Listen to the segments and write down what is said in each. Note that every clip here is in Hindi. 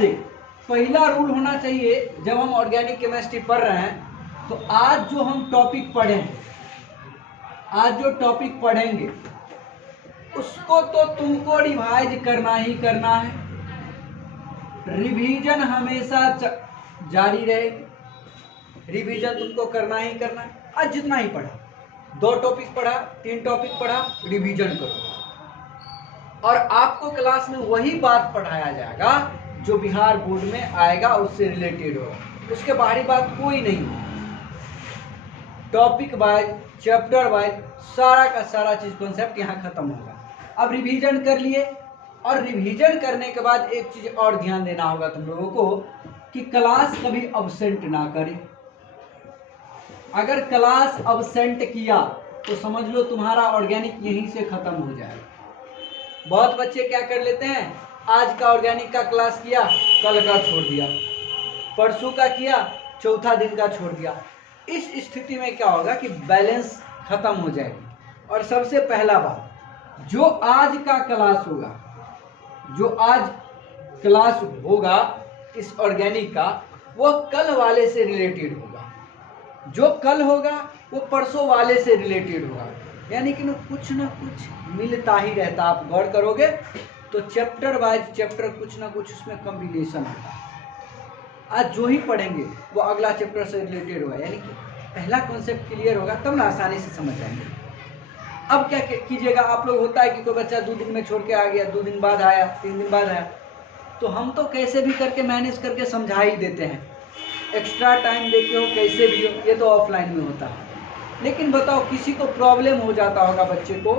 देख, पहला रूल होना चाहिए जब हम ऑर्गेनिक केमिस्ट्री पढ़ रहे हैं, तो आज जो हम टॉपिक पढ़ेंगे, आज जो टॉपिक पढ़ेंगे उसको तो तुमको रिवाइज करना ही करना है। रिवीजन हमेशा जारी रहेगी, रिवीजन तुमको करना ही करना है। आज जितना ही पढ़ा, 2 टॉपिक पढ़ा, 3 टॉपिक पढ़ा, रिवीजन करो। और आपको क्लास में वही बात पढ़ाया जाएगा जो बिहार बोर्ड में आएगा, उससे रिलेटेड होगा, उसके बाहरी बात कोई नहीं। टॉपिक वाइज, चैप्टर वाइज सारा का सारा चीज कॉन्सेप्ट यहाँ खत्म होगा। अब रिवीजन कर लिए, और रिवीजन करने के बाद एक चीज और ध्यान देना होगा तुम लोगों को कि क्लास कभी अब्सेंट ना करें। अगर क्लास अब्सेंट किया तो समझ लो तुम्हारा ऑर्गेनिक यहीं से खत्म हो जाएगा। बहुत बच्चे क्या कर लेते हैं, आज का ऑर्गेनिक का क्लास किया, कल का छोड़ दिया, परसों का किया, चौथा दिन का छोड़ दिया। इस स्थिति में क्या होगा कि बैलेंस खत्म हो जाएगी। और सबसे पहला बात, जो आज का क्लास होगा, जो आज क्लास होगा इस ऑर्गेनिक का, वो कल वाले से रिलेटेड होगा। जो कल होगा वो परसों वाले से रिलेटेड होगा, यानी कि कुछ ना कुछ मिलता ही रहता। आप गौर करोगे तो चैप्टर वाइज चैप्टर कुछ ना कुछ उसमें कॉम्बिनेशन होता है। आज जो ही पढ़ेंगे वो अगला चैप्टर से रिलेटेड होगा, यानी कि पहला कॉन्सेप्ट क्लियर होगा तब ना आसानी से समझ जाएंगे। अब क्या कीजिएगा आप लोग, होता है कि कोई बच्चा 2 दिन में छोड़ के आ गया, 2 दिन बाद आया, 3 दिन बाद आया, तो हम तो कैसे भी करके मैनेज करके समझा ही देते हैं, एक्स्ट्रा टाइम देते हो कैसे भी हो, ये तो ऑफलाइन में होता है। लेकिन बताओ किसी को प्रॉब्लम हो जाता होगा, बच्चे को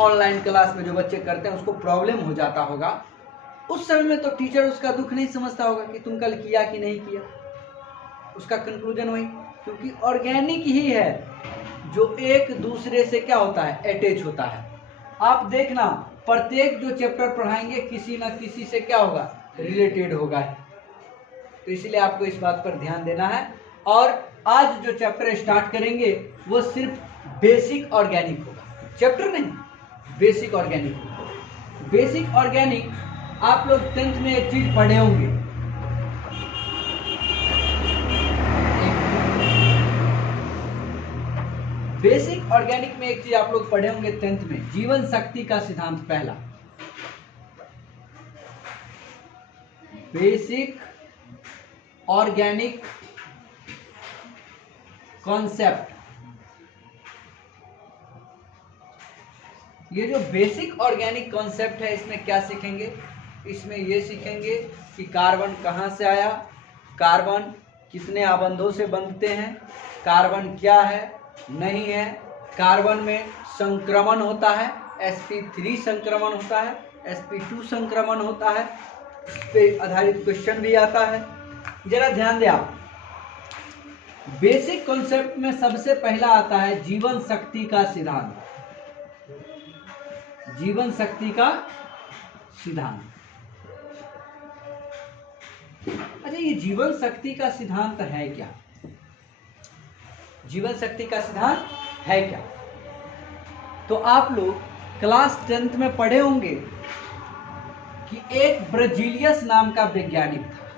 ऑनलाइन क्लास में जो बच्चे करते हैं उसको प्रॉब्लम हो जाता होगा, उस समय में तो टीचर उसका दुख नहीं समझता होगा कि तुम कल किया कि नहीं किया। उसका कंक्लूजन वही, क्योंकि ऑर्गेनिक ही है जो एक दूसरे से क्या होता है, अटैच होता है। आप देखना प्रत्येक जो चैप्टर पढ़ाएंगे किसी ना किसी से क्या होगा, रिलेटेड होगा। तो इसलिए आपको इस बात पर ध्यान देना है। और आज जो चैप्टर स्टार्ट करेंगे वो सिर्फ बेसिक ऑर्गेनिक होगा, चैप्टर नहीं, बेसिक ऑर्गेनिक होगा। बेसिक ऑर्गेनिक आप लोग 10th में एक चीज पढ़े होंगे, बेसिक ऑर्गेनिक में एक चीज आप लोग पढ़े होंगे 10th में, जीवन शक्ति का सिद्धांत। पहला बेसिक ऑर्गेनिक कॉन्सेप्ट। ये जो बेसिक ऑर्गेनिक कॉन्सेप्ट है इसमें क्या सीखेंगे, इसमें ये सीखेंगे कि कार्बन कहाँ से आया, कार्बन कितने आबंधों से बनते हैं, कार्बन क्या है नहीं है, कार्बन में संक्रमण होता है, sp3 संक्रमण होता है, sp2 संक्रमण होता है, इस पे आधारित क्वेश्चन भी आता है। जरा ध्यान दें आप, बेसिक कॉन्सेप्ट में सबसे पहला आता है जीवन शक्ति का सिद्धांत। जीवन शक्ति का सिद्धांत। अच्छा, ये जीवन शक्ति का सिद्धांत है क्या? जीवन शक्ति का सिद्धांत है क्या? तो आप लोग क्लास 10th में पढ़े होंगे कि एक ब्राजीलियस नाम का वैज्ञानिक था,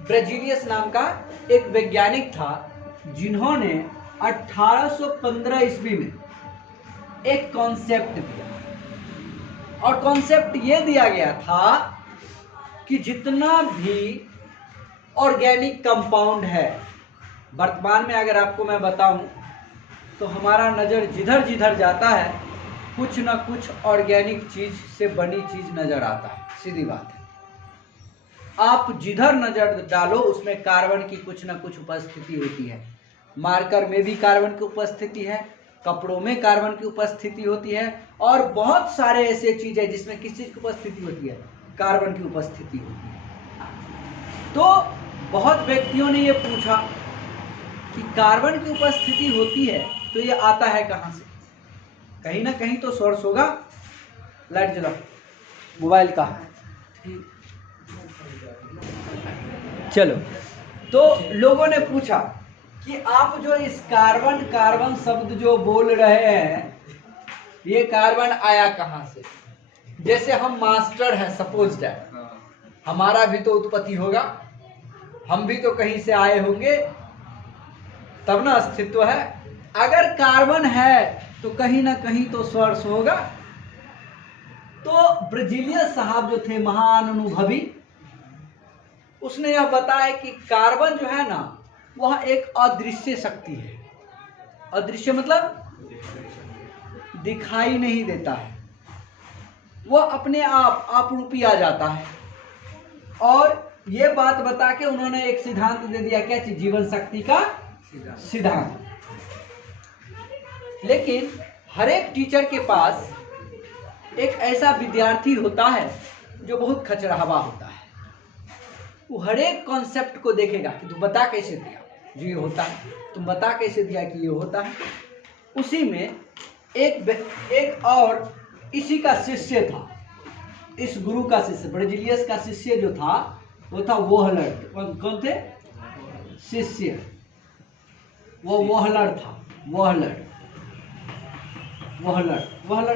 ब्राजीलियस नाम का एक वैज्ञानिक था, जिन्होंने 1815 ईस्वी में एक कॉन्सेप्ट दिया। और कॉन्सेप्ट ये दिया गया था कि जितना भी ऑर्गेनिक कंपाउंड है, वर्तमान में अगर आपको मैं बताऊं तो हमारा नज़र जिधर जिधर जाता है कुछ ना कुछ ऑर्गेनिक चीज से बनी चीज नजर आता है, सीधी बात है। आप जिधर नजर डालो उसमें कार्बन की कुछ ना कुछ उपस्थिति होती है। मार्कर में भी कार्बन की उपस्थिति है, कपड़ों में कार्बन की उपस्थिति होती है, और बहुत सारे ऐसे चीज है जिसमें किस चीज की उपस्थिति होती है, कार्बन की उपस्थिति होती है। तो बहुत व्यक्तियों ने ये पूछा कि कार्बन की उपस्थिति होती है तो ये आता है कहाँ से? कहीं ना कहीं तो सोर्स होगा। लाइट जलाओ, मोबाइल का चलो। तो लोगों ने पूछा कि आप जो इस कार्बन कार्बन शब्द जो बोल रहे हैं, ये कार्बन आया कहाँ से? जैसे हम मास्टर है, सपोज दैट हमारा भी तो उत्पत्ति होगा, हम भी तो कहीं से आए होंगे, तब ना अस्तित्व है। अगर कार्बन है तो कहीं ना कहीं तो सोर्स होगा। तो ब्रजीलियस साहब जो थे महान अनुभवी, उसने यह बताया कि कार्बन जो है ना, वह एक अदृश्य शक्ति है। अदृश्य मतलब दिखाई नहीं देता है, वह अपने आप रूपी आ जाता है। और ये बात बता के उन्होंने एक सिद्धांत दे दिया, क्या चीज? जीवन शक्ति का सिद्धांत। लेकिन हर एक टीचर के पास एक ऐसा विद्यार्थी होता है जो बहुत खचरहवा होता है। वो हर एक कॉन्सेप्ट को देखेगा कि तू बता कैसे दिया जो ये होता है, तुम बता कैसे दिया कि ये होता है। उसी में एक और इसी का शिष्य था, इस गुरु का शिष्य, ब्रजीलियस का शिष्य जो था वो था वोहलर। कौन थे? शिष्य वो वोहलर था। वोहलर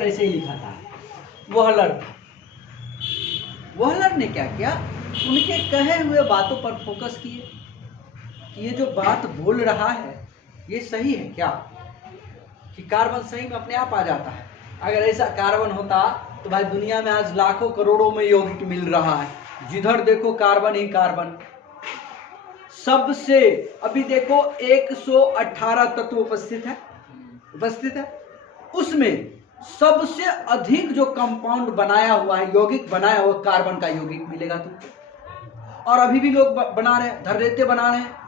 ऐसे ही लिखा था, वोहलर था। वोहलर ने क्या किया? उनके कहे हुए बातों पर फोकस किए कि ये जो बात बोल रहा है ये सही है क्या, कि कार्बन सही में अपने आप आ जाता है। अगर ऐसा कार्बन होता तो भाई दुनिया में आज लाखों करोड़ों में यौगिक मिल रहा है, जिधर देखो कार्बन ही कार्बन। सबसे अभी देखो 118 तत्व उपस्थित है। उसमें सबसे अधिक जो कंपाउंड बनाया हुआ है, यौगिक बनाया हुआ कार्बन का यौगिक मिलेगा तुमको। और अभी भी लोग बना रहे हैं, धर्रेते बना रहे हैं।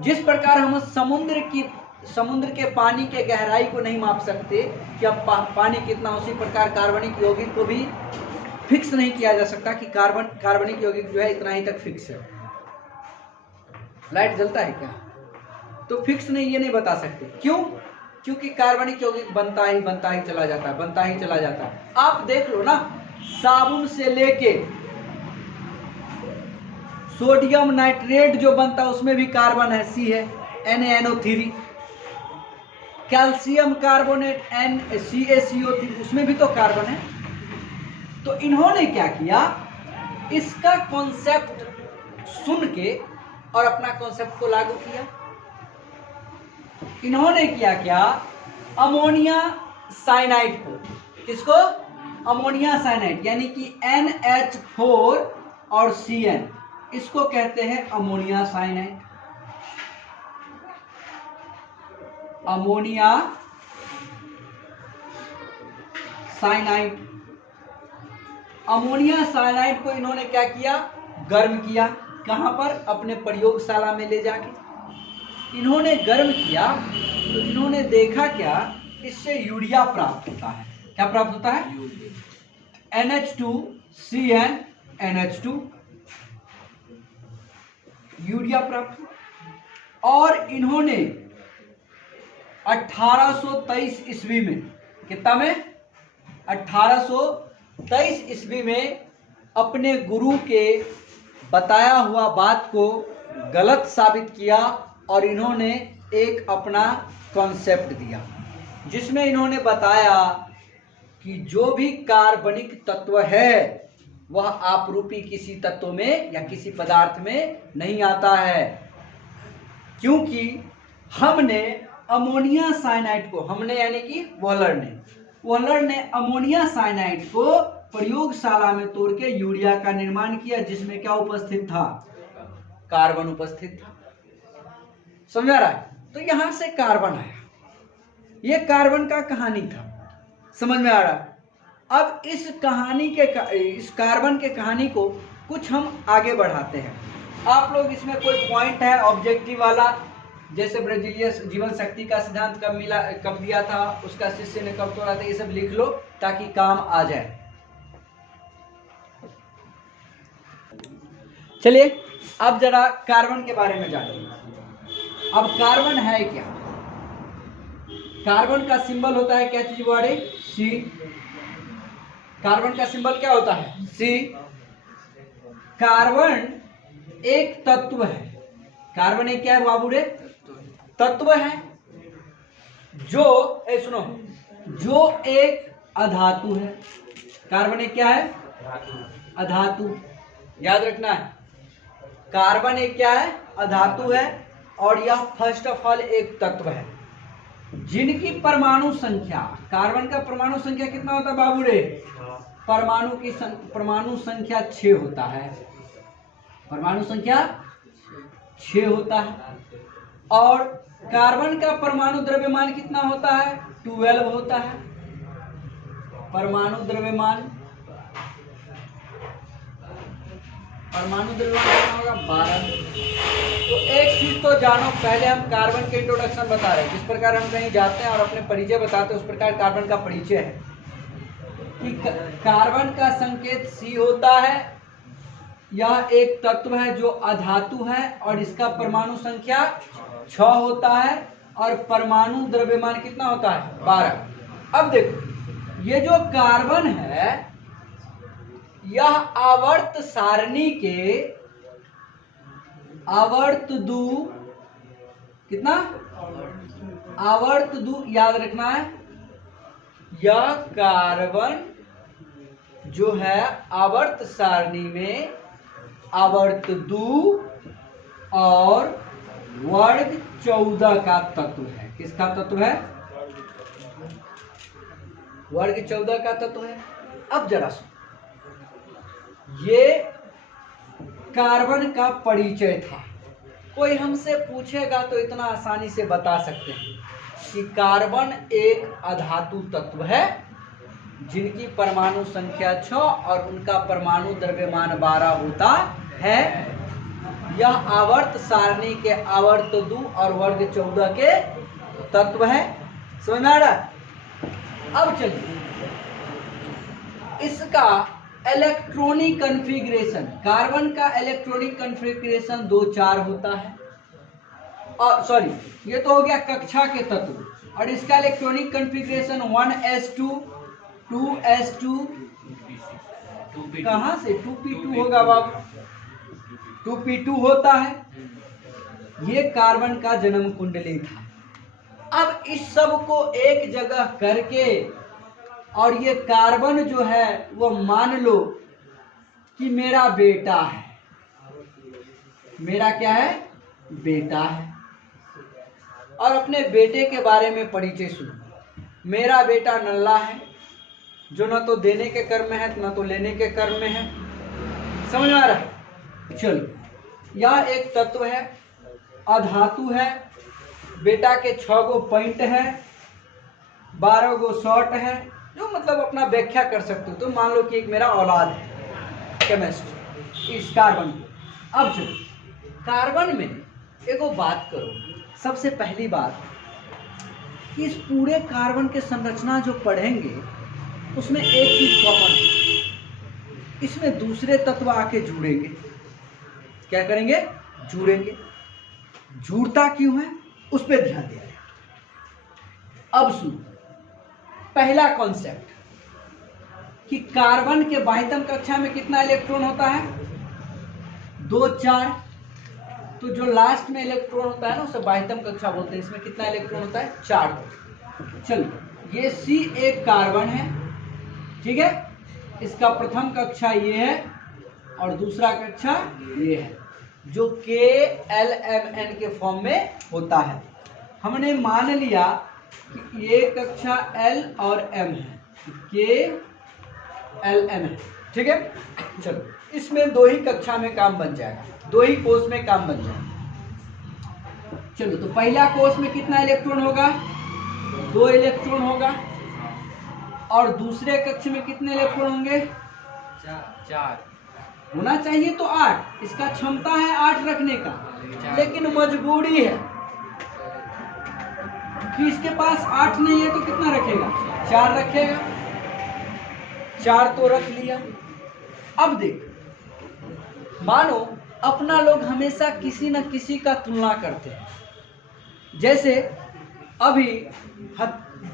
जिस प्रकार हम समुद्र के पानी के गहराई को नहीं माप सकते कि अब पानी कितना, उसी प्रकार कार्बनिक यौगिक को भी फिक्स नहीं किया जा सकता कि कार्बनिक यौगिक जो है इतना ही तक फिक्स है। लाइट जलता है क्या? तो फिक्स नहीं, ये नहीं बता सकते। क्यों? क्योंकि कार्बनिक यौगिक बनता ही चला जाता है। आप देख लो ना, साबुन से लेके सोडियम नाइट्रेट जो बनता है उसमें भी कार्बन है, सी है, NaNO3। कैल्शियम कार्बोनेट CaCO3, उसमें भी तो कार्बन है। तो इन्होंने क्या किया? इसका कॉन्सेप्ट सुन के और अपना कॉन्सेप्ट को लागू किया। इन्होंने क्या? अमोनिया साइनाइड को, किसको? अमोनिया साइनाइड, यानी कि NH4 और CN, इसको कहते हैं अमोनिया साइनाइड। अमोनिया साइनाइड को इन्होंने क्या किया? गर्म किया। कहां पर? अपने प्रयोगशाला में ले जाके इन्होंने गर्म किया। तो इन्होंने देखा क्या? इससे यूरिया प्राप्त होता है। क्या प्राप्त होता है? NH2CN NH2, यूरिया प्राप्त हुआ। और इन्होंने 1823 ईस्वी में, कितना में? 1823 ईस्वी में अपने गुरु के बताया हुआ बात को गलत साबित किया और इन्होंने एक अपना कॉन्सेप्ट दिया, जिसमें इन्होंने बताया कि जो भी कार्बनिक तत्व है वह आपरूपी किसी तत्व में या किसी पदार्थ में नहीं आता है। क्योंकि हमने अमोनिया साइनाइड को, हमने यानी कि वॉलर ने अमोनिया साइनाइड को प्रयोगशाला में तोड़ के यूरिया का निर्माण किया, जिसमें क्या उपस्थित था? कार्बन उपस्थित था। समझ आ रहा है? तो यहां से कार्बन आया। ये कार्बन का कहानी था। समझ में आ रहा है? अब इस कार्बन के कहानी को कुछ हम आगे बढ़ाते हैं। आप लोग इसमें कोई पॉइंट है ऑब्जेक्टिव वाला, जैसे ब्रजीलियस जीवन शक्ति का सिद्धांत कब दिया था, उसका शिष्य ने कब तोड़ा था, ये सब लिख लो ताकि काम आ जाए। चलिए अब जरा कार्बन के बारे में जानिए। अब कार्बन है क्या? कार्बन का सिंबल होता है क्या चीज वाले? C। कार्बन का सिंबल क्या होता है? C। कार्बन एक तत्व है, कार्बन एक क्या है बाबू रे? तत्व है जो सुनो, जो एक अधातु है। कार्बन एक क्या है? अधातु। याद रखना है, कार्बन एक क्या है? अधातु है, और यह फर्स्ट ऑफ ऑल एक तत्व है जिनकी परमाणु संख्या, कार्बन का परमाणु संख्या कितना होता है बाबू रे? परमाणु संख्या 6 होता है। परमाणु संख्या 6 होता है। और कार्बन का परमाणु द्रव्यमान कितना होता है? 12 होता है। परमाणु द्रव्यमान कितना होगा? 12। तो एक चीज तो जानो, पहले हम कार्बन के इंट्रोडक्शन बता रहे हैं, जिस प्रकार हम कहीं जाते हैं और अपने परिचय बताते हैं उस प्रकार कार्बन का परिचय है कि कार्बन का संकेत C होता है। यह एक तत्व है जो अधातु है और इसका परमाणु संख्या 6 होता है और परमाणु द्रव्यमान कितना होता है? 12। अब देखो, ये जो कार्बन है यह आवर्त सारणी के आवर्तदु कितना? आवर्तदु, याद रखना है, यह कार्बन जो है आवर्त सारणी में आवर्तदु और वर्ग 14 का तत्व है। किसका तत्व है? वर्ग 14 का तत्व है। अब जरा सुन, ये कार्बन का परिचय था। कोई हमसे पूछेगा तो इतना आसानी से बता सकते हैं कि कार्बन एक अधातु तत्व है जिनकी परमाणु संख्या 6 और उनका परमाणु द्रव्यमान 12 होता है। यह आवर्त सारणी के आवर्तदु और वर्ग 14 के तत्व है। समझ में आ रहा? अब चलिए, इसका इलेक्ट्रॉनिक कॉन्फ़िगरेशन, कार्बन का इलेक्ट्रॉनिक कॉन्फ़िगरेशन 2-4 होता है। और सॉरी, ये तो हो गया कक्षा के तत्व, और इसका इलेक्ट्रॉनिक कॉन्फ़िगरेशन 1s2 2s2 कहां से 2p2 होगा बाबू? 2p2 होता है। ये कार्बन का जन्म कुंडली था। अब इस सब को एक जगह करके, और ये कार्बन जो है वो मान लो कि मेरा बेटा है। मेरा क्या है? बेटा है। और अपने बेटे के बारे में परिचय सुनो। मेरा बेटा नल्ला है, जो न तो देने के कर्म में है न तो लेने के कर्म में है। समझ में आ रहा है? चलो, यह एक तत्व है, अधातु है। बेटा के 6 गो पॉइंट है, 12 गो शॉर्ट है, जो मतलब अपना व्याख्या कर सकते हो। तो मान लो कि एक मेरा औलाद है केमिस्ट इस कार्बन को। अब चलो, कार्बन में एगो बात करो। सबसे पहली बात, इस पूरे कार्बन के संरचना जो पढ़ेंगे उसमें एक चीज कॉमन है, इसमें दूसरे तत्व आके जुड़ेंगे। क्या करेंगे? जुड़ेंगे। जुड़ता क्यों है उस पर ध्यान दिया। अब सुनो, पहला कॉन्सेप्ट कि कार्बन के बाह्यतम कक्षा में कितना इलेक्ट्रॉन होता है? 2 4। तो जो लास्ट में इलेक्ट्रॉन होता है ना उसे बाह्यतम कक्षा बोलते हैं। इसमें कितना इलेक्ट्रॉन होता है? 4। चलो, ये C एक कार्बन है, ठीक है। इसका प्रथम कक्षा ये है और दूसरा कक्षा ये है, जो KLMN के फॉर्म में होता है। हमने मान लिया कि ये कक्षा L और M है, KLM है, ठीक है। चलो, इसमें 2 ही कक्षा में काम बन जाएगा, 2 ही कोष में काम बन जाएगा। चलो, तो पहला कोष में कितना इलेक्ट्रॉन होगा? 2 इलेक्ट्रॉन होगा। और दूसरे कक्ष में कितने इलेक्ट्रॉन होंगे? 4 होना चाहिए तो 8। इसका क्षमता है 8 रखने का, लेकिन मजबूरी है कि इसके पास 8 नहीं है तो कितना रखेगा? 4 रखेगा। 4 तो रख लिया। अब देख, मानो अपना लोग हमेशा किसी न किसी का तुलना करते हैं। जैसे अभी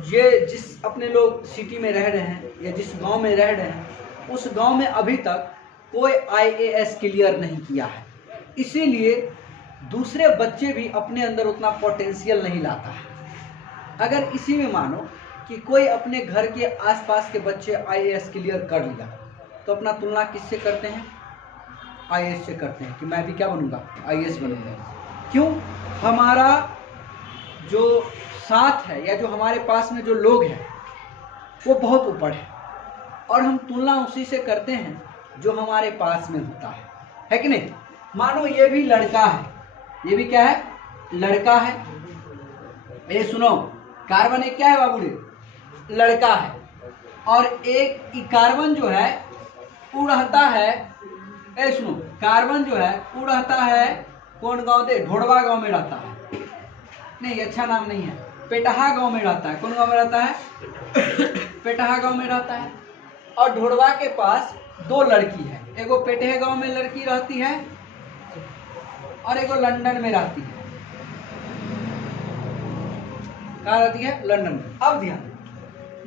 ये जिस अपने लोग सिटी में रह रहे हैं या जिस गांव में रह रहे हैं, उस गांव में अभी तक कोई IAS क्लियर नहीं किया है। इसीलिए दूसरे बच्चे भी अपने अंदर उतना पोटेंशियल नहीं लाता है। अगर इसी में मानो कि कोई अपने घर के आसपास के बच्चे आईएएस क्लियर कर लिया तो अपना तुलना किससे करते हैं? आईएएस से करते हैं कि मैं भी क्या बनूंगा? आईएएस बनूंगा। क्यों? हमारा जो साथ है या जो हमारे पास में जो लोग हैं वो बहुत ऊपर है और हम तुलना उसी से करते हैं जो हमारे पास में होता है कि नहीं? मानो ये भी लड़का है, ये भी क्या है? लड़का है। ये सुनो, कार्बन एक क्या है बाबू रे? लड़का है। और एक कार्बन जो है वो रहता है, ए सुनो, कार्बन जो है वो रहता है कौन गांव दे? ढोड़वा गांव में रहता है। नहीं, अच्छा नाम नहीं है, पेटहा गांव में रहता है। कौन गांव में रहता है? पेटहा गांव में रहता है। और ढोड़वा के पास दो लड़की है, एगो पेटहे गांव में लड़की रहती है और एगो लंदन में रहती है। कहाँ रहती है? लंदन में। अब ध्यान,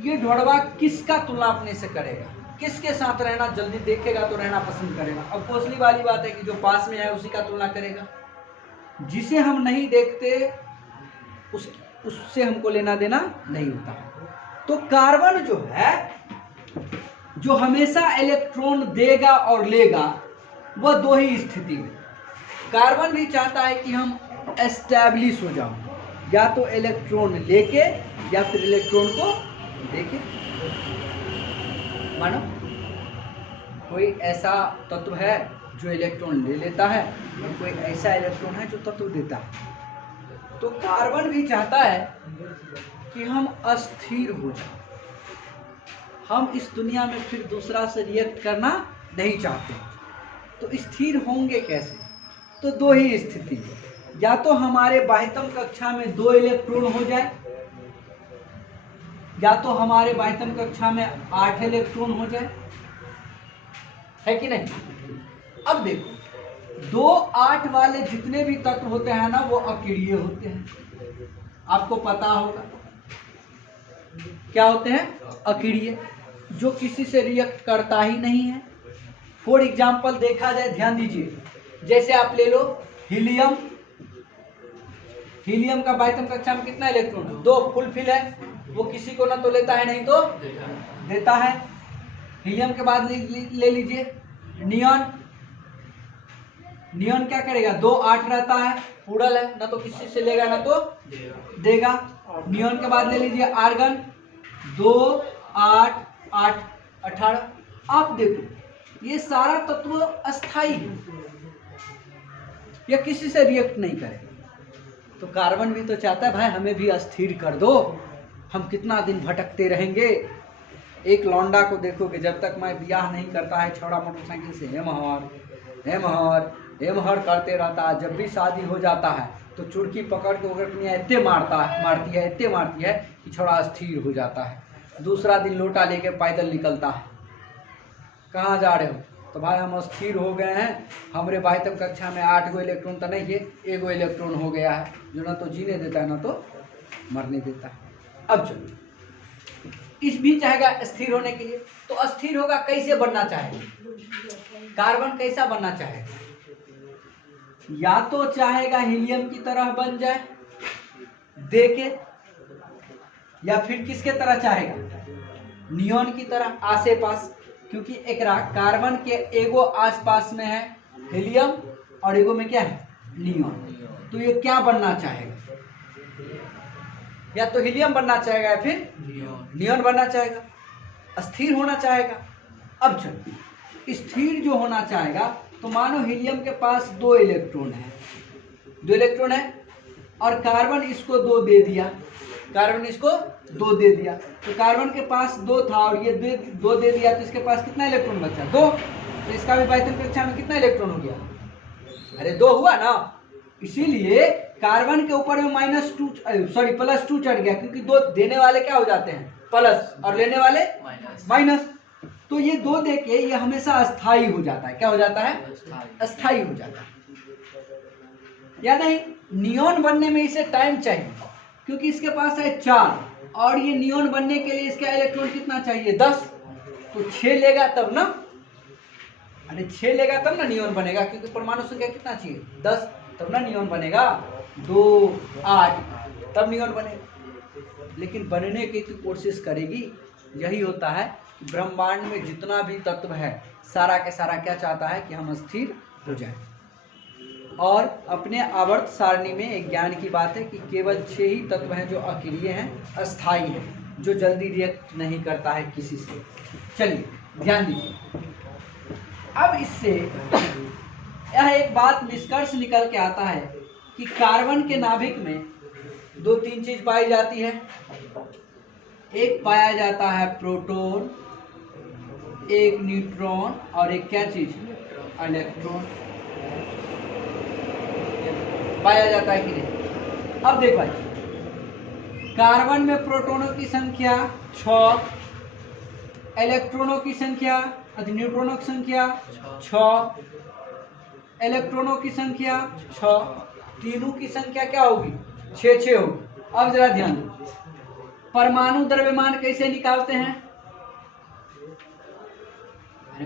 ये ढोड़वा किसका तुलना अपने से करेगा? किसके साथ रहना जल्दी देखेगा तो रहना पसंद करेगा? अब कोसली वाली बात है कि जो पास में है उसी का तुलना करेगा। जिसे हम नहीं देखते उससे हमको लेना देना नहीं होता है। तो कार्बन जो है, जो हमेशा इलेक्ट्रॉन देगा और लेगा, वह दो ही स्थिति में। कार्बन भी चाहता है कि हम एस्टैब्लिश हो जाओ, या तो इलेक्ट्रॉन लेके या फिर इलेक्ट्रॉन को देके। मानो कोई ऐसा तत्व है जो इलेक्ट्रॉन ले लेता है और कोई ऐसा इलेक्ट्रॉन है जो तत्व देता है। तो कार्बन भी चाहता है कि हम अस्थिर हो जाएं। हम इस दुनिया में फिर दूसरा से रिएक्ट करना नहीं चाहते। तो स्थिर होंगे कैसे? तो दो ही स्थिति है, या तो हमारे बाह्यतम कक्षा में दो इलेक्ट्रॉन हो जाए, या तो हमारे बाह्यतम कक्षा में 8 इलेक्ट्रॉन हो जाए, है कि नहीं? अब देखो, 2, 8 वाले जितने भी तत्व होते हैं ना, वो अकीड़ीय होते हैं। आपको पता होगा क्या होते हैं? अकीड़ीय, जो किसी से रिएक्ट करता ही नहीं है। फॉर एग्जाम्पल देखा जाए, ध्यान दीजिए, जैसे आप ले लो हीलियम। हीलियम का बाह्यतम कक्षा में कितना इलेक्ट्रॉन है? 2 फुलफिल है। वो किसी को ना तो लेता है नहीं तो देता है। हीलियम के बाद ले लीजिए नियॉन। नियॉन क्या करेगा? 2, 8 रहता है, पूरल है, ना तो किसी से लेगा ना तो देगा। नियॉन के बाद ले लीजिए आर्गन, 2, 8, 8, 18। आप देखो ये सारा तत्व अस्थाई है, या किसी से रिएक्ट नहीं करेगा। तो कार्बन भी तो चाहता है भाई हमें भी अस्थिर कर दो, हम कितना दिन भटकते रहेंगे। एक लौंडा को देखोगे, जब तक मैं ब्याह नहीं करता है छौड़ा मोटरसाइकिल से हेमहर करते रहता है। जब भी शादी हो जाता है तो चुड़की पकड़ के ओगटनिया इतने मारती है कि छौड़ा अस्थिर हो जाता है। दूसरा दिन लोटा लेके पैदल निकलता है। कहाँ जा रहे हो? तो भाई हम अस्थिर हो गए हैं, हमारे बाह्यतम कक्षा में 8 गो इलेक्ट्रॉन तो नहीं है, 1 गो इलेक्ट्रॉन हो गया है, जो ना तो जीने देता है ना तो मरने देता है। अब चलो, इस भी चाहेगा स्थिर होने के लिए, तो अस्थिर होगा कैसे बनना चाहेगा? कार्बन कैसा बनना चाहेगा? या तो चाहेगा हीलियम की तरह बन जाए देके, या फिर किसके तरह चाहेगा? नियॉन की तरह आसे पास। क्योंकि एक कार्बन के एगो आसपास में है हीलियम और एगो में क्या है? नियॉन। तो ये क्या बनना चाहेगा? या तो हीलियम बनना चाहेगा या फिर नियॉन बनना चाहेगा, अस्थिर होना चाहेगा। अब चलो, स्थिर जो होना चाहेगा, तो मानो हीलियम के पास 2 इलेक्ट्रॉन है, 2 इलेक्ट्रॉन है, और कार्बन इसको 2 दे दिया, कार्बन इसको 2 दे दिया। तो कार्बन के पास 2 था और ये 2 दे दिया, तो इसके पास कितना इलेक्ट्रॉन बचा? 2। तो इसका भी बाह्यतम कक्षा में कितना इलेक्ट्रॉन हो गया? अरे 2 हुआ ना। इसीलिए कार्बन के ऊपर में +2 चढ़ गया, क्योंकि 2 देने वाले क्या हो जाते हैं? प्लस, और लेने वाले माइनस। तो ये 2 देके ये हमेशा अस्थाई हो जाता है। क्या हो जाता है? अस्थाई हो जाता है। या नहीं, नियॉन बनने में इसे टाइम चाहिए, क्योंकि इसके पास है 4 और ये नियॉन बनने के लिए इसका इलेक्ट्रॉन कितना चाहिए? 10। तो 6 लेगा तब ना, अरे 6 लेगा तब ना नियॉन बनेगा, क्योंकि परमाणु संख्या कितना चाहिए? 10। तब ना नियॉन बनेगा, 2 8 तब नियॉन बनेगा। लेकिन बनने की तो कोशिश करेगी। यही होता है कि ब्रह्मांड में जितना भी तत्व है सारा के सारा क्या चाहता है कि हम स्थिर हो जाए। और अपने आवर्त सारणी में एक ज्ञान की बात है कि केवल 6 ही तत्व हैं जो अक्रिय हैं, अस्थाई हैं, जो जल्दी रिएक्ट नहीं करता है किसी से। चलिए ध्यान दीजिए। अब इससे यह एक बात निष्कर्ष निकल के आता है कि कार्बन के नाभिक में 2-3 चीज पाई जाती है। एक पाया जाता है प्रोटॉन, एक न्यूट्रॉन और एक क्या चीज, इलेक्ट्रॉन पाया जाता है कि नहीं। अब देखो भाई, कार्बन में प्रोटॉनों की संख्या 6, इलेक्ट्रॉनों की संख्या, न्यूट्रॉनों की संख्या 6, इलेक्ट्रॉनों की संख्या 6, तीनों की संख्या क्या होगी, 6 होगी। अब जरा ध्यान दो, परमाणु द्रव्यमान कैसे निकालते हैं?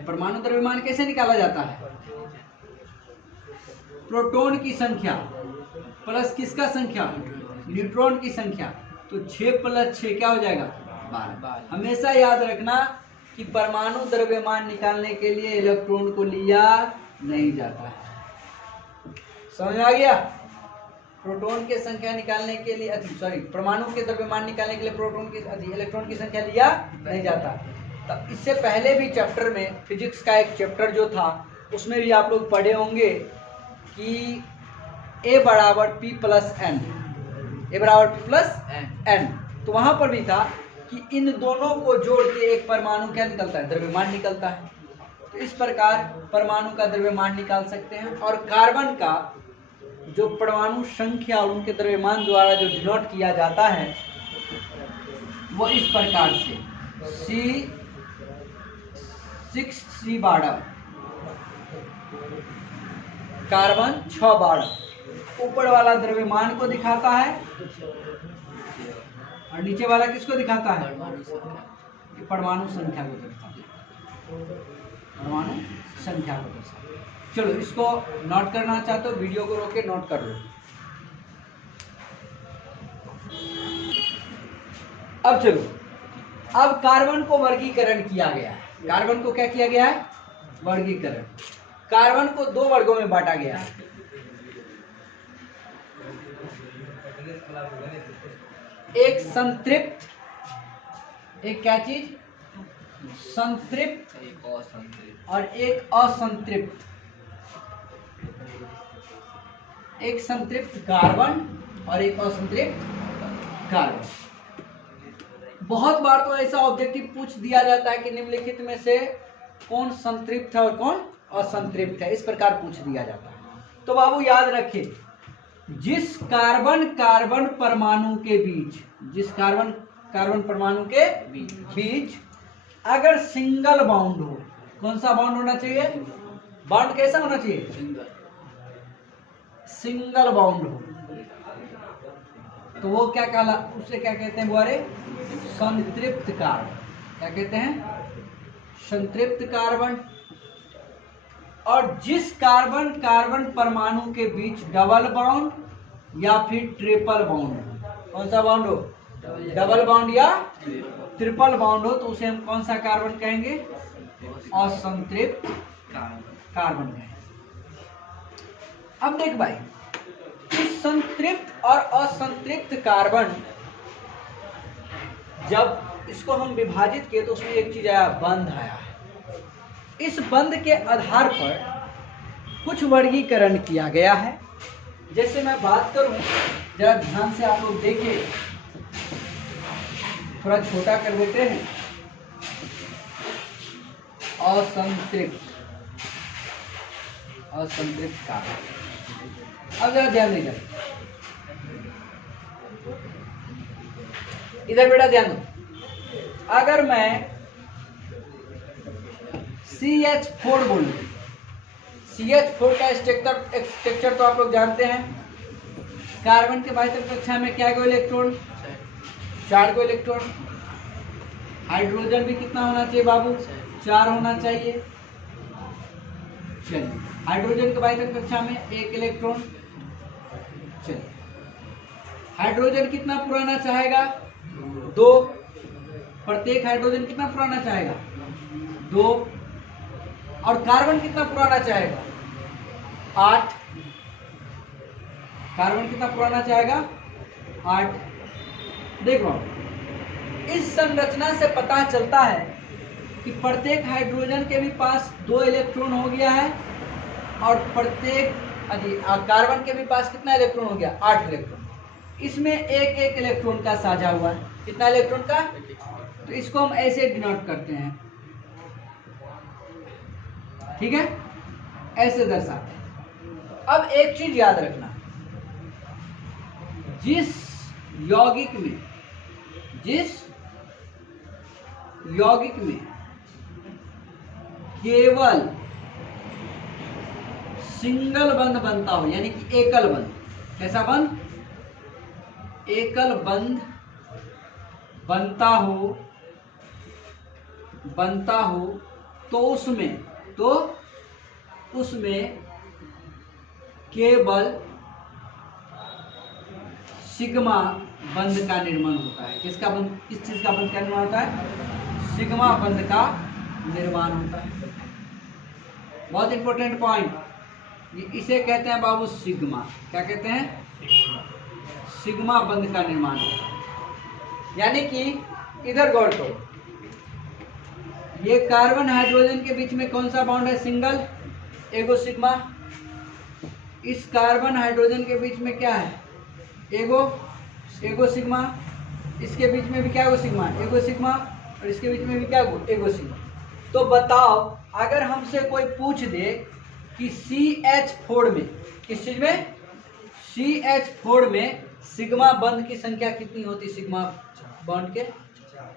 परमाणु द्रव्यमान कैसे निकाला जाता है? प्रोटॉन की संख्या प्लस किसका संख्या, न्यूट्रॉन की संख्या, तो 6 + 6 क्या हो जाएगा, 12। हमेशा याद रखना कि परमाणु द्रव्यमान निकालने के लिए इलेक्ट्रॉन को लिया नहीं जाता है। समझ आ गया? प्रोटॉन की संख्या निकालने के लिए परमाणु के द्रव्यमान निकालने के लिए प्रोटॉन की इलेक्ट्रॉन की संख्या लिया नहीं जाता। तब इससे पहले भी चैप्टर में फिजिक्स का एक चैप्टर जो था उसमें भी आप लोग पढ़े होंगे कि A = P + N, A = P + N। तो वहां पर भी था कि इन दोनों को जोड़ के एक परमाणु क्या निकलता है, द्रव्यमान निकलता है। तो इस प्रकार परमाणु का द्रव्यमान निकाल सकते हैं। और कार्बन का जो परमाणु संख्या और उनके द्रव्यमान द्वारा जो डिनोट किया जाता है वो इस प्रकार से C6C12, कार्बन 6 ऊपर वाला द्रव्यमान को दिखाता है और नीचे वाला किसको दिखाता है, परमाणु संख्या को दिखाता है, परमाणु संख्या को दर्शाता है। चलो इसको नोट करना चाहते हो, वीडियो को रोक के नोट कर लो। अब चलो, अब कार्बन को वर्गीकरण किया गया है। कार्बन को क्या किया गया है, वर्गीकरण। कार्बन को 2 वर्गों में बांटा गया है। एक संतृप्त, एक क्या चीज, संतृप्त, और एक असंतृप्त। एक संतृप्त कार्बन और एक असंतृप्त कार्बन। बहुत बार तो ऐसा ऑब्जेक्टिव पूछ दिया जाता है कि निम्नलिखित में से कौन संतृप्त है और कौन असंतृप्त है, इस प्रकार पूछ दिया जाता है। तो बाबू याद रखें, जिस कार्बन परमाणु के बीच, जिस कार्बन परमाणु के बीच अगर सिंगल बॉन्ड हो, कौन सा बॉन्ड होना चाहिए, बॉन्ड कैसा होना चाहिए, सिंगल बॉन्ड हो, तो वो क्या कहला, उसे क्या कहते हैं बुआरे, संतृप्त कार्बन। क्या कहते हैं, संतृप्त कार्बन। और जिस कार्बन परमाणु के बीच डबल बॉन्ड या फिर ट्रिपल बॉन्ड, कौन सा बॉन्ड हो, डबल बॉन्ड या ट्रिपल बॉन्ड हो, तो उसे हम कौन सा कार्बन कहेंगे, असंतृप्त कार्बन कहेंगे। अब देख भाई, इस संतृप्त और असंतृप्त कार्बन जब इसको हम विभाजित किए तो उसमें एक चीज आया, बंध आया। इस बंध के आधार पर कुछ वर्गीकरण किया गया है। जैसे मैं बात करूं, जरा ध्यान से आप लोग देखें, थोड़ा छोटा कर देते हैं। असंतृप्त कार्बन। अब जरा ध्यान दीजिए, इधर बेटा ध्यान दो। अगर मैं CH4 बोलूं, CH4 का स्ट्रक्चर तो आप लोग जानते हैं। कार्बन के बाह्य कक्षा में क्या गो इलेक्ट्रॉन, 4 गो इलेक्ट्रॉन। हाइड्रोजन भी कितना होना चाहिए बाबू, 4 होना चाहिए। चलिए, हाइड्रोजन के बाह्य कक्षा में 1 इलेक्ट्रॉन, चलिए, हाइड्रोजन कितना पुराना चाहेगा? 2। प्रत्येक हाइड्रोजन कितना पुराना चाहेगा? 2। और कार्बन कितना पुराना चाहेगा? 8। कार्बन कितना पुराना चाहेगा? 8। देखो, इस संरचना से पता चलता है कि प्रत्येक हाइड्रोजन के भी पास 2 इलेक्ट्रॉन हो गया है और प्रत्येक कार्बन के भी पास कितना इलेक्ट्रॉन हो गया? 8 इलेक्ट्रॉन। इसमें एक एक इलेक्ट्रॉन का साझा हुआ है। कितना इलेक्ट्रॉन का? तो इसको हम ऐसे डिनोट करते हैं, ठीक है, ऐसे दर्शाते हैं। अब एक चीज याद रखना, जिस यौगिक में केवल सिंगल बंध बनता हो, यानी कि एकल बंध, कैसा बंध? एकल बंध बनता हो तो उसमें केवल सिग्मा बंध का निर्माण होता है। किसका बंध? किस चीज का बंध का निर्माण होता है? सिग्मा बंध का निर्माण होता है। बहुत इंपॉर्टेंट पॉइंट, इसे कहते हैं बाबू सिग्मा। क्या कहते हैं? सिग्मा बंध का निर्माण होता है। यानी कि इधर गौर करो, ये कार्बन हाइड्रोजन के बीच में कौन सा बॉन्ड है? सिंगल, एगो सिग्मा। इस कार्बन हाइड्रोजन के बीच में क्या है? एगो सिग्मा। इसके बीच में भी क्या? एगो सिग्मा, एगो सिग्मा। और इसके बीच में भी क्या? एगो सिग्मा। तो बताओ, अगर हमसे कोई पूछ दे कि CH4 में, किस चीज में? CH4 में सिग्मा बंध की संख्या कितनी होती? सिग्मा बॉन्ड के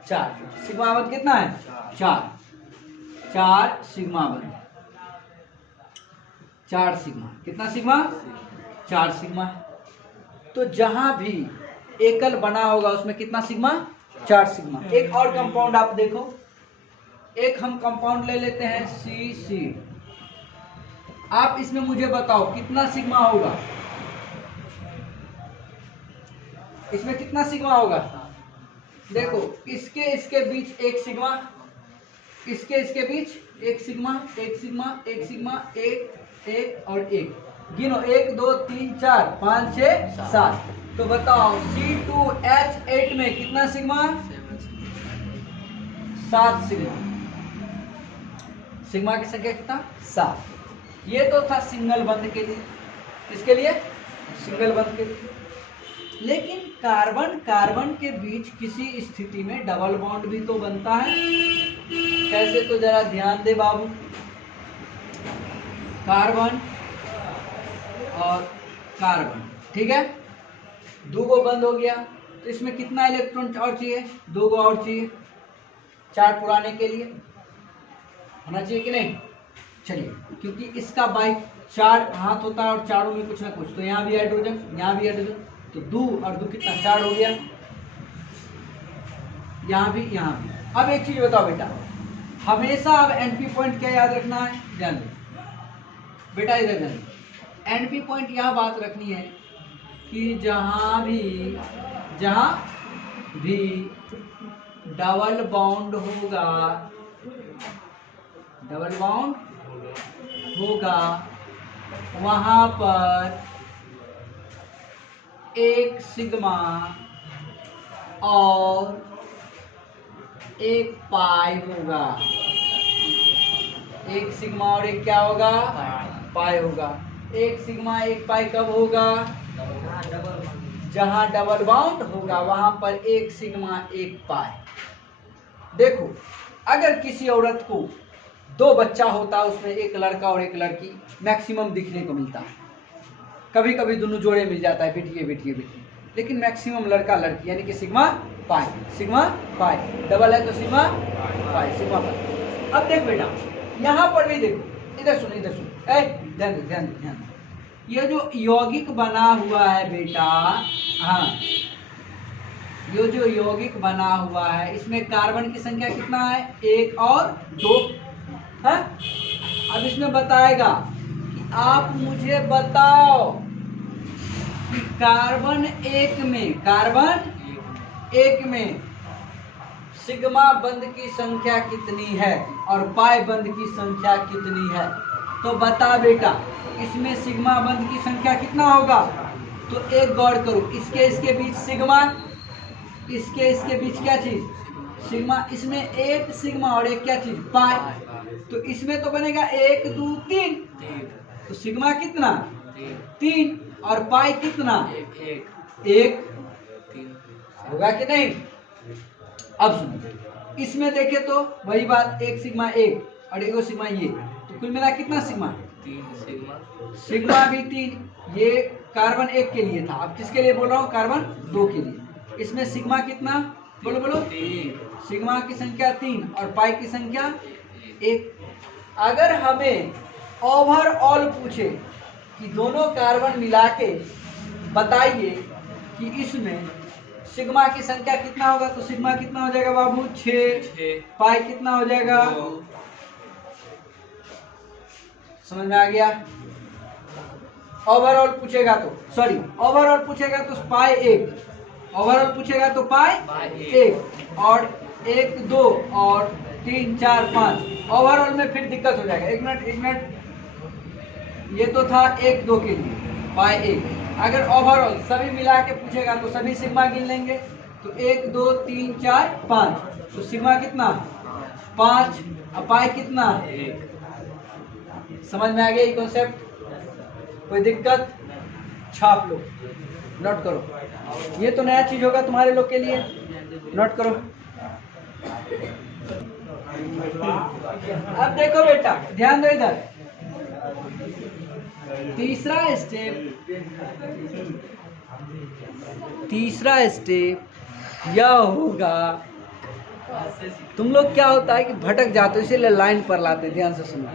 4। सिग्मा बंध कितना है? 4 सिग्मा बंध। 4 सिग्मा। कितना सिग्मा? 4 सिग्मा है। तो जहां भी एकल बना होगा उसमें कितना सिग्मा? 4 सिग्मा। एक और कंपाउंड आप देखो, एक हम कंपाउंड ले लेते हैं CC। आप इसमें मुझे बताओ कितना सिग्मा होगा? इसमें कितना सिग्मा होगा? देखो, इसके बीच एक सिग्मा, इसके बीच एक सिग्मा, एक सिग्मा, एक सिग्मा, एक और एक। गिनो, 1 2 3 4 5 6 7। तो बताओ C2H8 में कितना सिग्मा? 7 सिग्मा। सिग्मा की संख्या कितना? 7। ये तो था सिंगल बंध के लिए, इसके लिए सिंगल बंध के लिए। लेकिन कार्बन के बीच किसी स्थिति में डबल बॉन्ड भी तो बनता है। कैसे? तो जरा ध्यान दे बाबू, कार्बन और कार्बन, ठीक है, 2 बंद हो गया। तो इसमें कितना इलेक्ट्रॉन और चाहिए? 2 और चाहिए, 4 पुराने के लिए होना चाहिए कि नहीं? चलिए, क्योंकि इसका बाई 4 हाथ होता है और चारों में कुछ ना कुछ, तो यहाँ भी हाइड्रोजन, यहाँ भी हाइड्रोजन, तो 2 और 2 कितना? 4 हो गया। यहाँ भी, यहाँ भी। अब एक चीज बताओ बेटा, हमेशा अब NP पॉइंट क्या याद रखना है? ध्यान दो बेटा, इधर ध्यान। NP पॉइंट यह बात रखनी है कि जहां भी डबल बॉन्ड होगा, वहां पर एक सिग्मा और एक पाई होगा। एक सिग्मा और एक क्या होगा? पाई होगा। एक सिग्मा एक पाई कब होगा? जहां डबल बाउंड होगा वहां पर एक सिग्मा एक पाई। देखो, अगर किसी औरत को 2 बच्चा होता, उसमें एक लड़का और एक लड़की, मैक्सिमम दिखने को मिलता है। कभी कभी दोनों जोड़े मिल जाता है, बेटी, लेकिन मैक्सिमम लड़का लड़की, यानी कि सिग्मा पाई। डबल है तो सिग्मा पाई, सिग्मा पाई। अब देख बेटा, यहाँ पर भी देखो, इधर सुन, ध्यान। ये जो यौगिक बना हुआ है बेटा, हाँ, ये जो यौगिक बना हुआ है, इसमें कार्बन की संख्या कितना है? 1 और 2 है। अब इसमें बताएगा कि आप मुझे बताओ कि कार्बन एक में सिग्मा बंध की संख्या कितनी है और पाई बंध की संख्या कितनी है। तो बता बेटा, इसमें सिग्मा बंध की संख्या कितना होगा। तो एक गौर करो, इसके बीच सिग्मा, इसके बीच क्या चीज, सिग्मा। इसमें एक सिग्मा और एक क्या चीज, पाई। तो इसमें तो बनेगा 1 2 3। तो सिग्मा कितना, 3 और पाई कितना, 1 होगा कि नहीं। अब सुनो, इसमें देखे तो वही बात, एक सिग्मा 1 और एगो सिग्मा ये, तो कुल मिला कितना सिग्मा, 3 सिग्मा भी 3। ये कार्बन 1 के लिए था, अब किसके लिए बोल रहा हूँ, कार्बन 2 के लिए। इसमें सिग्मा कितना, बोलो बोलो, 3। सिग्मा की संख्या 3 और पाई की संख्या 1। अगर हमें ओवरऑल पूछे कि दोनों कार्बन मिला के बताइए कि इसमें सिग्मा की संख्या कितना होगा, तो सिग्मा कितना हो जाएगा बाबू, 6। पाई कितना हो जाएगा, समझ में आ गया। ओवरऑल पूछेगा तो, सॉरी, ओवरऑल पूछेगा तो पाई 1, ओवरऑल पूछेगा तो पाई 1 और 1 2 और 3 4 5। ओवरऑल में फिर दिक्कत हो जाएगा। एक मिनट, ये तो था 1 2 के लिए पाई 1। अगर ओवरऑल सभी मिला के पूछेगा तो सभी सिग्मा गिन लेंगे। तो 1 2 3 4 5, तो सिग्मा कितना, 5 और पाई कितना, 1। समझ में आ गया ये कॉन्सेप्ट। कोई दिक्कत, छाप लो, नोट करो। ये तो नया चीज होगा तुम्हारे लोग के लिए, नोट करो। अब देखो बेटा, ध्यान दो इधर। तीसरा स्टेप यह होगा, तुम लोग क्या होता है कि भटक जाते हो, इसीलिए लाइन पर लाते, ध्यान से सुनो।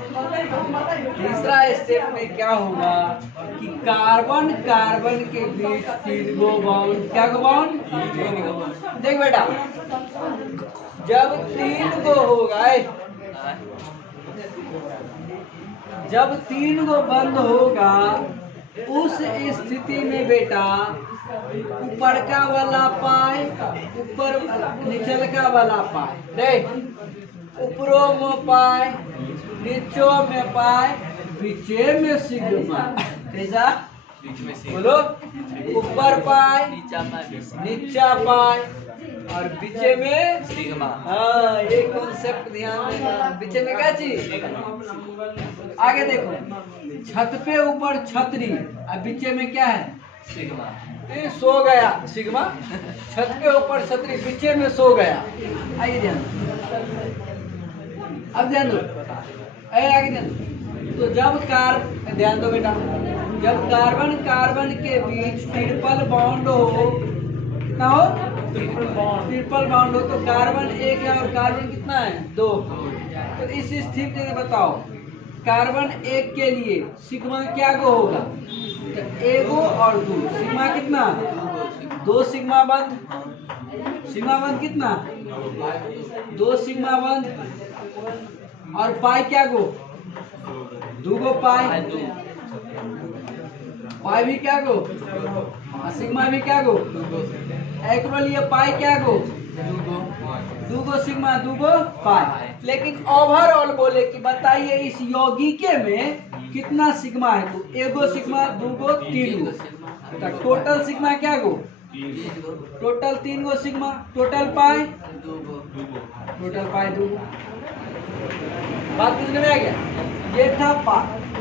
तीसरा स्टेप में क्या होगा कि कार्बन के बीच 3 गो बॉन्ड, क्या गो बॉन्ड, देख बेटा, जब 3 गो होगा, जब 3 गो बंद होगा, उस स्थिति में बेटा ऊपर का वाला पाई, ऊपर निचल का वाला पाई, देख ऊपरों में पाई, नीचों में पाई, बीचे में सिग्मा। कैसा, बोलो, ऊपर पाई, नीचा पाई और बीचे में सिग्मा। हाँ, ये कॉन्सेप्ट ध्यान देना। बीचे में क्या चीज, आगे देखो, छत पे ऊपर छतरी और बीचे में क्या है, सिग्मा। ये सो गया सिग्मा, छत पे ऊपर छतरी, बीचे में सो गया। आइए ध्यान, अब ध्यान दो, आगे ध्यान दो। तो जब ध्यान दो बेटा, जब कार्बन के बीच ट्रिपल बॉन्ड हो, कितना हो, ट्रिपल बॉन्ड हो, तो कार्बन 1 है और कार्बन कितना है, 2। तो इस स्थिति में बताओ, कार्बन 1 के लिए सिग्मा क्या गो होगा, तो 1 और 2, सिग्मा कितना, 2 सिग्मा बंद, सिग्मा बंद कितना, 2 सिग्मा बंद और पाई क्या गो, 2 गो पाई, पाई भी क्या गो और सिग्मा भी क्या गो, एक लिए पाई क्या गो, 2 गो सिग्मा 2 गो पाई। लेकिन ओवरऑल बोले कि बताइए इस यौगिके में कितना सिग्मा है, तो 1 गो सिग्मा 2 गो 3 गो, तो टोटल सिग्मा क्या गो, टोटल 3 गो सिग्मा, टोटल पाई 2 गो, टोटल पाई 2 गो। बात समझ में आ गया। ये था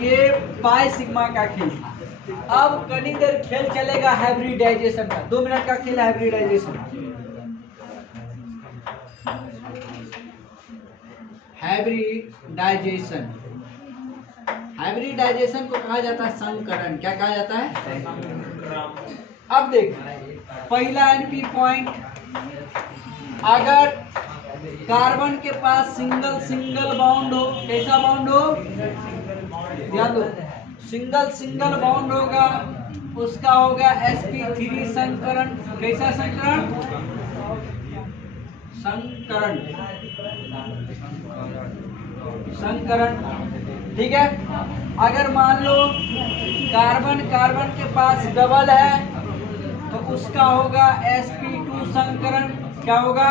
ये पाई सिग्मा का खेल था। अब कनी देर खेल चलेगा हाइब्रिडाइजेशन का, 2 मिनट का खेल हाइब्रिडाइजेशन। हाइब्रिडाइजेशन को कहा जाता है संकरण। क्या कहा जाता है, अब देख, पहला एनपी पॉइंट, अगर कार्बन के पास सिंगल बॉन्ड हो, कैसा बॉन्ड हो, ध्यान दो, सिंगल बॉन्ड होगा, उसका होगा sp3 संकरण। कैसा संकरण, संकरण। संकरण। ठीक है, अगर मान लो कार्बन कार्बन के पास डबल है तो उसका होगा sp2 संकरण। क्या होगा?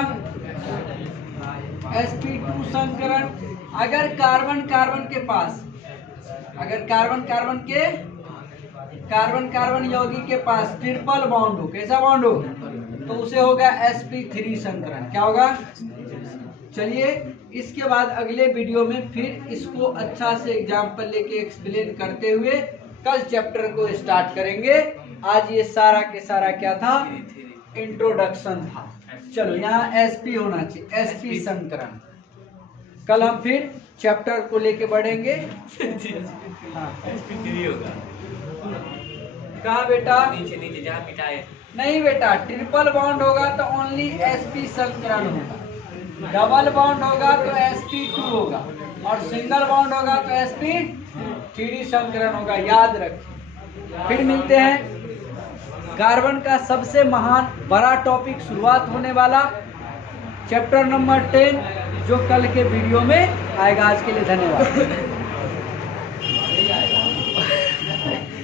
sp2 संकरण। अगर कार्बन कार्बन के पास, अगर कार्बन कार्बन यौगिक के पास ट्रिपल बॉन्ड हो, कैसा बॉन्ड हो, तो उसे होगा sp3 संकरण। क्या होगा? चलिए इसके बाद अगले वीडियो में फिर इसको अच्छा से एग्जाम्पल लेके एक्सप्लेन करते हुए कल चैप्टर को स्टार्ट करेंगे। आज ये सारा के सारा क्या था? इंट्रोडक्शन था। चलो यहाँ sp होना चाहिए, sp संकरण। कल हम फिर चैप्टर को लेके बढ़ेंगे। हाँ होगा कहाँ बेटा? नीचे नीचे जहाँ मिटाए। नहीं बेटा, ट्रिपल बॉन्ड होगा तो ओनली sp संकरण होगा, डबल बॉन्ड होगा तो sp2 होगा, और सिंगल बॉन्ड होगा तो sp3 संकरण होगा। याद रखिए। फिर मिलते हैं। कार्बन का सबसे महान बड़ा टॉपिक शुरुआत होने वाला, चैप्टर नंबर 10, जो कल के वीडियो में आएगा। आज के लिए धन्यवाद।